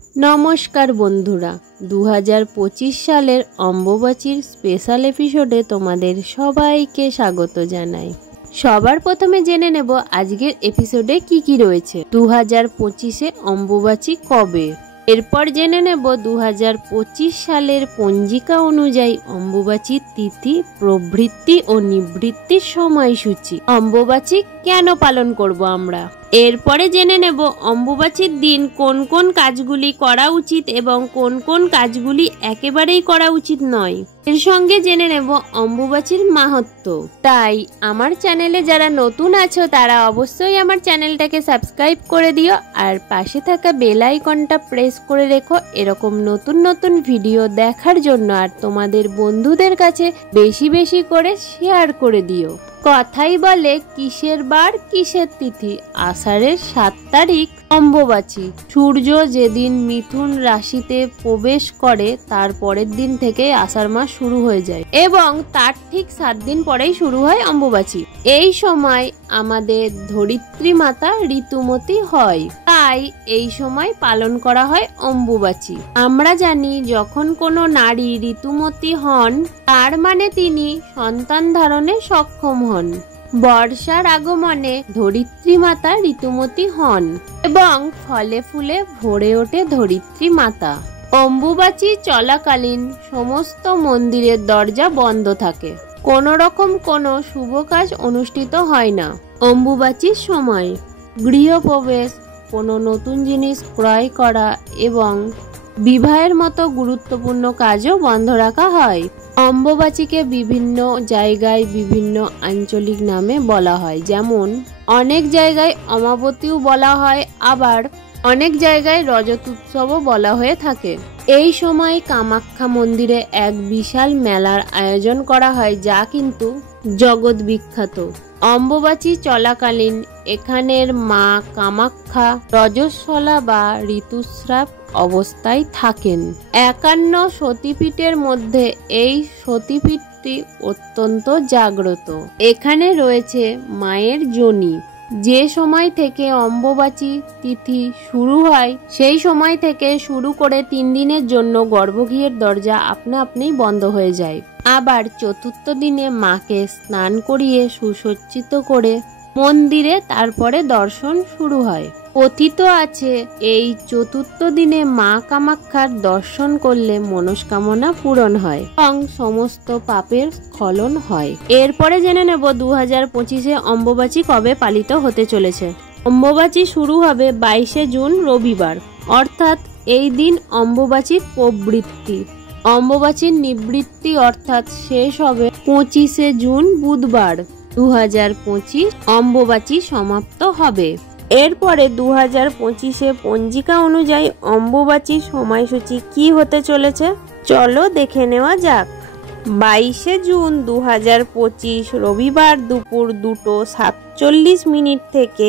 নমস্কার বন্ধুরা, 2025 সালের অম্বুবাচীর স্পেশাল এপিসোডে তোমাদের সবাইকে স্বাগত জানাই। সবার প্রথমে জেনে নেব আজকের এপিসোডে কি কি রয়েছে। 2025-এ অম্বুবাচী কবে, এরপর জেনে নেব 2025 সালের পঞ্জিকা অনুযায়ী অম্বুবাচীর তিথি, প্রবৃত্তি ও নিবৃত্তির সময়সূচি। অম্বুবাচী কেন পালন করব আমরা, এরপরে জেনে নেব অম্বুবাচীর দিন কোন কোন কাজগুলি করা উচিত এবং কোন কোন কাজগুলি একেবারেই করা উচিত নয়। এর সঙ্গে জেনে নেব অম্বুবাচীর মাহাত্ম্য। তাই আমার চ্যানেলে যারা নতুন আছো তারা অবশ্যই আমার চ্যানেলটাকে সাবস্ক্রাইব করে দিও আর পাশে থাকা বেল আইকনটা প্রেস করে রেখো এরকম নতুন নতুন ভিডিও দেখার জন্য, আর তোমাদের বন্ধুদের কাছে বেশি বেশি করে শেয়ার করে দিও। কথাই বলে কিসের বার কিসের তিথি, আষাঢ়ের 7 তারিখ অম্বুবাচী। সূর্য যেদিন মিথুন রাশিতে প্রবেশ করে তার পরের দিন থেকে আষাঢ় মাস শুরু হয়ে যায় এবং তার ঠিক 7 দিন পরেই শুরু হয় অম্বুবাচী। এই সময় আমাদের ধরিত্রী মাতা ঋতুমতী হয়, তাই এই সময় পালন করা হয় অম্বুবাচী। আমরা জানি যখন কোনো নারী ঋতুমতী হন তার মানে তিনি সন্তান ধারণে সক্ষম হন। বর্ষার আগমনে ধরিত্রী মাতা ঋতুমতী হন এবং ফলে ফুলে ভরে ওঠে ধরিত্রী মাতা। অম্বুবাচী চলাকালীন সমস্ত মন্দিরের দরজা বন্ধ থাকে, কোনো রকম কোনো শুভ কাজ অনুষ্ঠিত হয় না। অম্বুবাচীর সময় গৃহপ্রবেশ, কোনো নতুন জিনিস ক্রয় করা এবং বিবাহের মতো গুরুত্বপূর্ণ কাজও বন্ধ রাখা হয়। অম্বুবাচীকে বিভিন্ন জায়গায় বিভিন্ন আঞ্চলিক নামে বলা হয়, যেমন অনেক জায়গায় অমাবতীও বলা হয়, আবার অনেক জায়গায় রজত উৎসবও বলা হয়ে থাকে। এই সময় কামাখ্যা মন্দিরে এক বিশাল মেলার আয়োজন করা হয় যা কিন্তু জগৎ বিখ্যাত। অম্বুবাচী চলাকালীন এখানের মা কামাখ্যা রজস্বলা বা ঋতুস্রাব অবস্থায় থাকেন। 51 সতীপীঠের মধ্যে এই সতীপীঠটি অত্যন্ত জাগ্রত। এখানে রয়েছে মায়ের যোনি। যে সময় থেকে অম্বুবাচী তিথি শুরু হয় সেই সময় থেকে শুরু করে 3 দিনের জন্য গর্ভগৃহের দরজা আপনা আপনিই বন্ধ হয়ে যায়। আবার চতুর্থ দিনে মাকে স্নান করিয়ে সুসজ্জিত করে মন্দিরে তারপরে দর্শন শুরু হয়। কথিত আছে এই চতুর্থ দিনে মা কামাখ্যার দর্শন করলে মনস্কামনা পূরণ হয় এবং সমস্ত পাপের স্খলন হয়। এরপরে জেনে নেব 2025-এ অম্বুবাচী কবে পালিত হতে চলেছে। অম্বুবাচী শুরু হবে 22শে জুন রবিবার, অর্থাৎ এই দিন অম্বুবাচীর প্রবৃত্তি। অম্বুবাচীর নিবৃত্তি অর্থাৎ শেষ হবে 25শে জুন বুধবার। 2025 অম্বুবাচী সমাপ্ত হবে। এরপরে 2025-এ পঞ্জিকা অনুযায়ী অম্বুবাচীর সময়সূচি কি হতে চলেছে চলো দেখে নেওয়া যাক। 22শে জুন 2025 রবিবার দুপুর 2:47 থেকে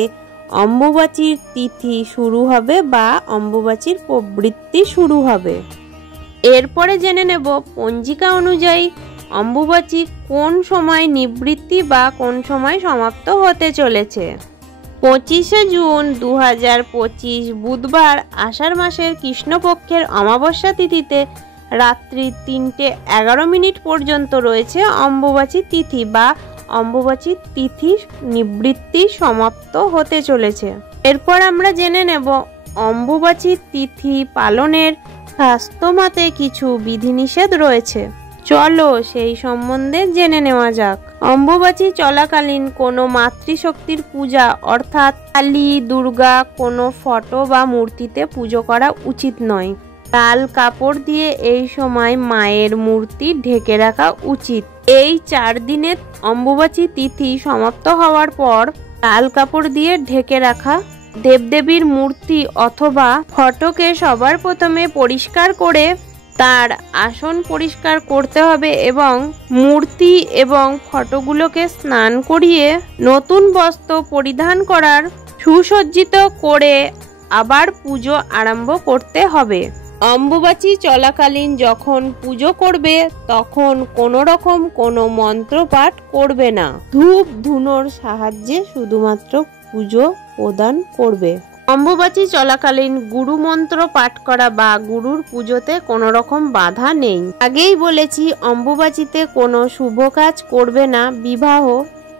অম্বুবাচীর তিথি শুরু হবে বা অম্বুবাচীর প্রবৃত্তি শুরু হবে। এরপরে জেনে নেব পঞ্জিকা অনুযায়ী অম্বুবাচী কোন সময় নিবৃত্তি বা কোন সময় সমাপ্ত হতে চলেছে। 25শে জুন 2025 বুধবার আষাঢ় মাসের কৃষ্ণপক্ষের অমাবস্যা তিথিতে রাত্রি 3:11 পর্যন্ত রয়েছে অম্বুবাচী তিথি বা অম্বুবাচী তিথি নিবৃত্তি সমাপ্ত হতে চলেছে। এরপর আমরা জেনে নেব অম্বুবাচী তিথি পালনের শাস্ত্রমতে কিছু বিধিনিষেধ রয়েছে, চলো সেই সম্বন্ধে জেনে নেওয়া যাক। অম্বুবাচী চলাকালীন কোনো মাতৃশক্তির পূজা অর্থাৎ কালী, দুর্গা কোনো ফটো বা মূর্তিতে পুজো করা উচিত নয়। লাল কাপড় দিয়ে এই সময় মায়ের মূর্তি ঢেকে রাখা উচিত। এই 4 দিনের অম্বুবাচী তিথি সমাপ্ত হওয়ার পর লাল কাপড় দিয়ে ঢেকে রাখা দেবদেবীর মূর্তি অথবা ফটোকে সবার প্রথমে পরিষ্কার করে তার আসন পরিষ্কার করতে হবে এবং মূর্তি এবং ফটোগুলোকে স্নান করিয়ে নতুন বস্ত্র পরিধান করার সুসজ্জিত করে আবার পুজো আরম্ভ করতে হবে। অম্বুবাচী চলাকালীন যখন পুজো করবে তখন কোনো রকম কোনো মন্ত্র পাঠ করবে না। ধূপ ধুনোর সাহায্যে শুধুমাত্র পুজো প্রদান করবে। অম্বুবাচী চলাকালীন গুরু মন্ত্র পাঠ করা বা গুরুর পুজোতে কোনো রকম বাধা নেই। আগেই বলেছি অম্বুবাচীতে কোনো শুভ কাজ করবে না, বিবাহ,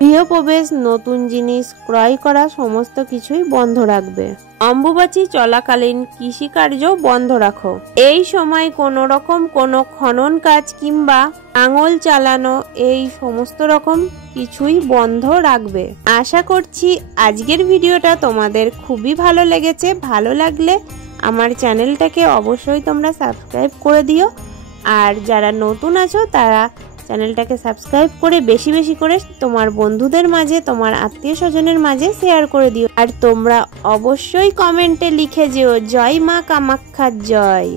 গৃহপ্রবেশ, নতুন জিনিস ক্রয় করা সমস্ত কিছুই বন্ধ রাখবে। অম্বুবাচী চলাকালীন কৃষিকার্য বন্ধ রাখো। এই সময় কোনো রকম কোনো খনন কাজ কিংবা আঙুল চালানো এই সমস্ত রকম কিছুই বন্ধ রাখবে। আশা করছি আজকের ভিডিওটা তোমাদের খুবই ভালো লেগেছে। ভালো লাগলে আমার চ্যানেলটাকে অবশ্যই তোমরা সাবস্ক্রাইব করে দিও, আর যারা নতুন আছো তারা চ্যানেলটাকে সাবস্ক্রাইব করে বেশি বেশি করে তোমার বন্ধুদের মাঝে, তোমার আত্মীয় স্বজনের মাঝে শেয়ার করে দিও। আর তোমরা অবশ্যই কমেন্টে লিখে যেও জয় মা কামাখ্যার জয়।